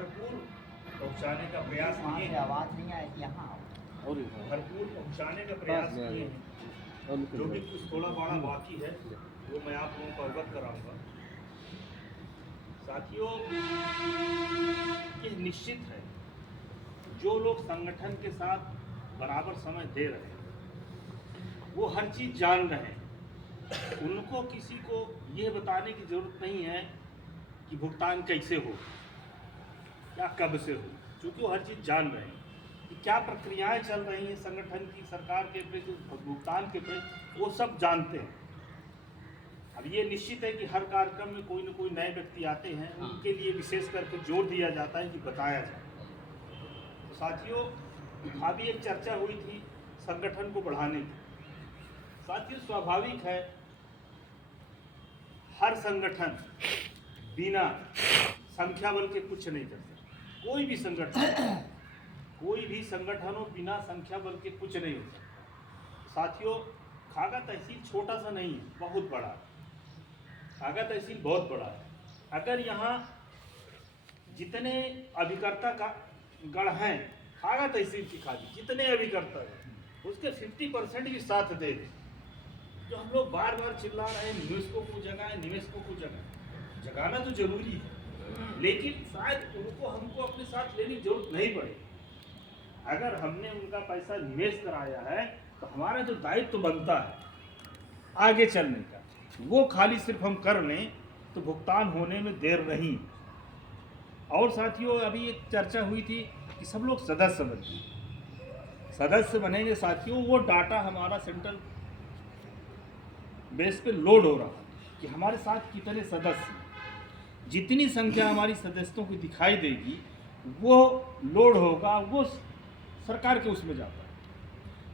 भरपूर पहुंचाने का प्रयास किए हैं, आवाज़ नहीं आएगी यहाँ भरपूर पहुंचाने का प्रयास किए हैं। जो भी कुछ थोड़ा बड़ा बाकी है वो मैं आप लोगों को अवगत कराऊंगा। साथियों, ये निश्चित है जो लोग संगठन के साथ बराबर समय दे रहे हैं वो हर चीज़ जान रहे हैं। उनको किसी को ये बताने की ज़रूरत नहीं है कि भुगतान कैसे हो, क्या कब से हो, क्योंकि वो हर चीज़ जान रहे हैं कि क्या प्रक्रियाएं चल रही हैं संगठन की, सरकार के प्रति, भुगतान के प्रति, वो सब जानते हैं। अब ये निश्चित है कि हर कार्यक्रम में कोई न कोई नए व्यक्ति आते हैं, उनके लिए विशेष करके जोर दिया जाता है कि बताया जाए। तो साथियों, अभी एक चर्चा हुई थी संगठन को बढ़ाने की। साथियों, स्वाभाविक है हर संगठन बिना संख्या बल के कुछ नहीं कर सकता। कोई भी संगठन हो बिना संख्या बल के कुछ नहीं हो सकता। साथियों, खागा तहसील छोटा सा नहीं है, बहुत बड़ा है। खागा तहसील बहुत बड़ा है। अगर यहाँ जितने अभिकर्ता का गण हैं खागा तहसील की खाली जितने अभिकर्ता हैं उसके 50% भी साथ दे दें। जो हम लोग बार बार चिल्ला रहे हैं निवेशकों को जगाएं, जगाना तो जरूरी है, लेकिन शायद उनको हमको अपने साथ लेने की जरूरत नहीं पड़े। अगर हमने उनका पैसा निवेश कराया है तो हमारा जो दायित्व बनता है आगे चलने का, वो खाली सिर्फ हम कर लें तो भुगतान होने में देर नहीं। और साथियों, अभी एक चर्चा हुई थी कि सब लोग सदस्य बनेंगे। साथियों, वो डाटा हमारा सेंट्रल बेस पे लोड हो रहा है कि हमारे साथ कितने सदस्य हैं। जितनी संख्या हमारी सदस्यों की दिखाई देगी वो लोड होगा, वो सरकार के उसमें जाता है।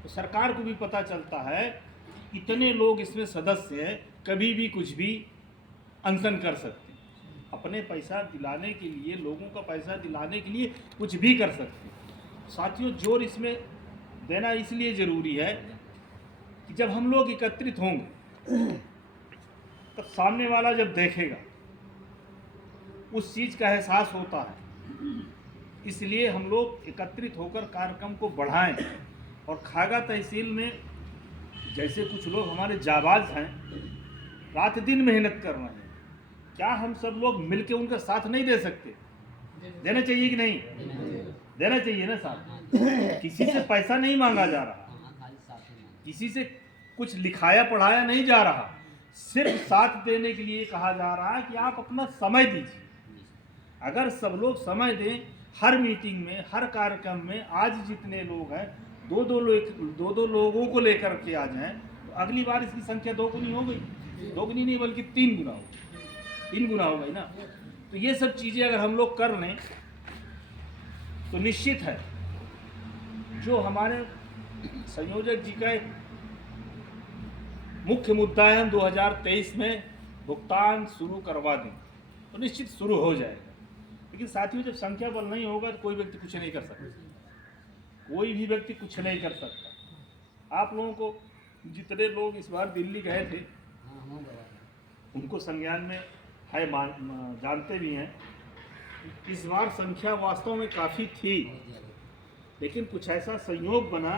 तो सरकार को भी पता चलता है इतने लोग इसमें सदस्य हैं, कभी भी कुछ भी अनशन कर सकते हैं। अपने पैसा दिलाने के लिए, लोगों का पैसा दिलाने के लिए कुछ भी कर सकते हैं। साथियों, जोर इसमें देना इसलिए ज़रूरी है कि जब हम लोग एकत्रित होंगे तब सामने वाला जब देखेगा उस चीज़ का एहसास होता है। इसलिए हम लोग एकत्रित होकर कार्यक्रम को बढ़ाएं। और खागा तहसील में जैसे कुछ लोग हमारे जाबाज हैं, रात दिन मेहनत कर रहे हैं, क्या हम सब लोग मिलके उनका साथ नहीं दे सकते? देना चाहिए कि नहीं? देना चाहिए ना साथ। किसी से पैसा नहीं मांगा जा रहा, किसी से कुछ लिखाया पढ़ाया नहीं जा रहा, सिर्फ साथ देने के लिए कहा जा रहा है कि आप अपना समय दीजिए। अगर सब लोग समय दें, हर मीटिंग में, हर कार्यक्रम में, आज जितने लोग हैं दो दो लोगों को लेकर के आ जाएं, तो अगली बार इसकी संख्या दोगुनी हो गई, दोगुनी नहीं बल्कि 3 गुना हो गई ना। तो ये सब चीज़ें अगर हम लोग कर लें तो निश्चित है जो हमारे संयोजक जी का एक मुख्य मुद्दा है, हम 2023 में भुगतान शुरू करवा दें तो निश्चित शुरू हो जाएगा। लेकिन साथियों, जब संख्या बल नहीं होगा तो कोई व्यक्ति कुछ नहीं कर सकता, कोई भी व्यक्ति कुछ नहीं कर सकता। आप लोगों को जितने लोग इस बार दिल्ली गए थे उनको संज्ञान में है, जानते भी हैं। इस बार संख्या वास्तव में काफ़ी थी, लेकिन कुछ ऐसा संयोग बना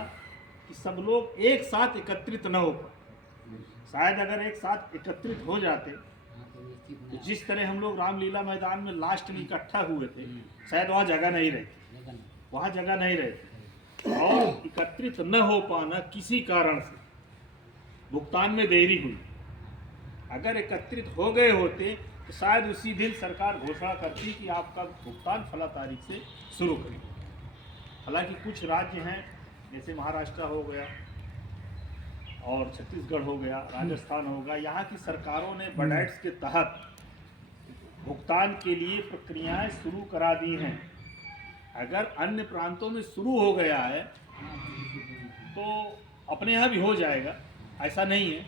कि सब लोग एक साथ एकत्रित न हो पाए। शायद अगर एक साथ एकत्रित हो जाते तो जिस तरह हम लोग रामलीला मैदान में लास्ट में इकट्ठा हुए थे, शायद वहाँ जगह नहीं रहती, और एकत्रित न हो पाना किसी कारण से भुगतान में देरी हुई। अगर एकत्रित हो गए होते तो शायद उसी दिन सरकार घोषणा करती कि आपका भुगतान फला तारीख से शुरू करें। हालांकि कुछ राज्य हैं जैसे महाराष्ट्र हो गया और छत्तीसगढ़ हो गया, राजस्थान हो गया, यहाँ की सरकारों ने बजट्स के तहत भुगतान के लिए प्रक्रियाएं शुरू करा दी हैं। अगर अन्य प्रांतों में शुरू हो गया है तो अपने यहाँ भी हो जाएगा, ऐसा नहीं है।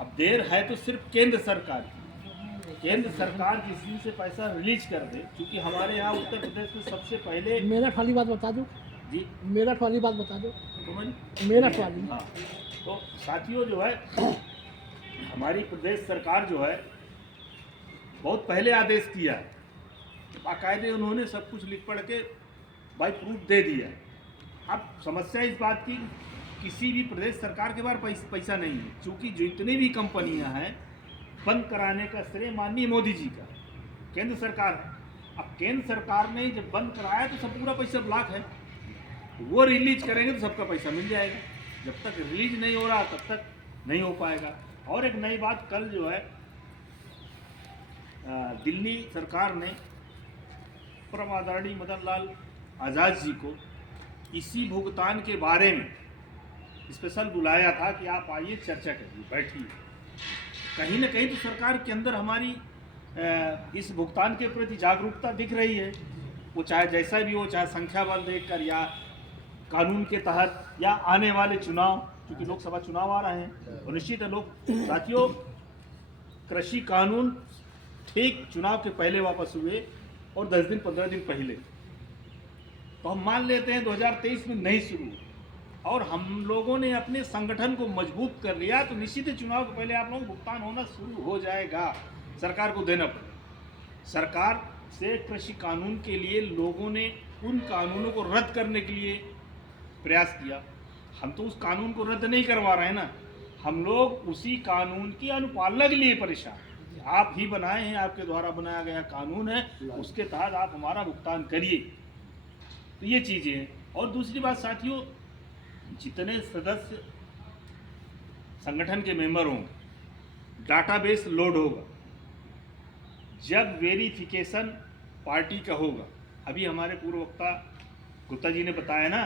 अब देर है तो सिर्फ केंद्र सरकार जिस दिन से पैसा रिलीज कर दे, क्योंकि हमारे यहाँ उत्तर प्रदेश में सबसे पहले मेरठ वाली बात बता दो जी, मेरठ वाली बात बता दो। मेरठ वाली, हाँ। तो साथियों, जो है हमारी प्रदेश सरकार जो है बहुत पहले आदेश किया है बाकायदे उन्होंने सब कुछ लिख पढ़ के भाई प्रूफ दे दिया। अब समस्या इस बात की, किसी भी प्रदेश सरकार के पास पैसा नहीं है, क्योंकि जितनी भी कंपनियां हैं बंद कराने का श्रेय माननीय मोदी जी का, केंद्र सरकार है। अब केंद्र सरकार ने जब बंद कराया तो सब पूरा पैसा ब्लॉक है, वो रिलीज करेंगे तो सबका पैसा मिल जाएगा। जब तक रिलीज नहीं हो रहा तब तक नहीं हो पाएगा। और एक नई बात, कल जो है दिल्ली सरकार ने परम आदरणीय मदन लाल आज़ाद जी को इसी भुगतान के बारे में स्पेशल बुलाया था कि आप आइए चर्चा करिए, बैठिए। कहीं ना कहीं तो सरकार के अंदर हमारी इस भुगतान के प्रति जागरूकता दिख रही है। वो चाहे जैसा भी हो, चाहे संख्या बल देखकर या कानून के तहत या आने वाले चुनाव, क्योंकि लोकसभा चुनाव आ रहे हैं, और निश्चित है लोग साथियों, कृषि कानून ठीक चुनाव के पहले वापस हुए और 10 दिन 15 दिन पहले, तो हम मान लेते हैं 2023 में नहीं शुरू और हम लोगों ने अपने संगठन को मजबूत कर लिया, तो निश्चित ही चुनाव के पहले आप लोगों को भुगतान होना शुरू हो जाएगा। सरकार को देना पड़ेगा। सरकार से कृषि कानून के लिए लोगों ने उन कानूनों को रद्द करने के लिए प्रयास किया। हम तो उस कानून को रद्द नहीं करवा रहे हैं ना, हम लोग उसी कानून की अनुपालना के लिए परेशान हैं। आप ही बनाए हैं, आपके द्वारा बनाया गया कानून है, उसके तहत आप हमारा भुगतान करिए। तो ये चीज़ें हैं। और दूसरी बात साथियों, जितने सदस्य संगठन के मेंबर होंगे, डाटाबेस लोड होगा, जब वेरिफिकेशन पार्टी का होगा। अभी हमारे पूर्व वक्ता गुप्ता जी ने बताया ना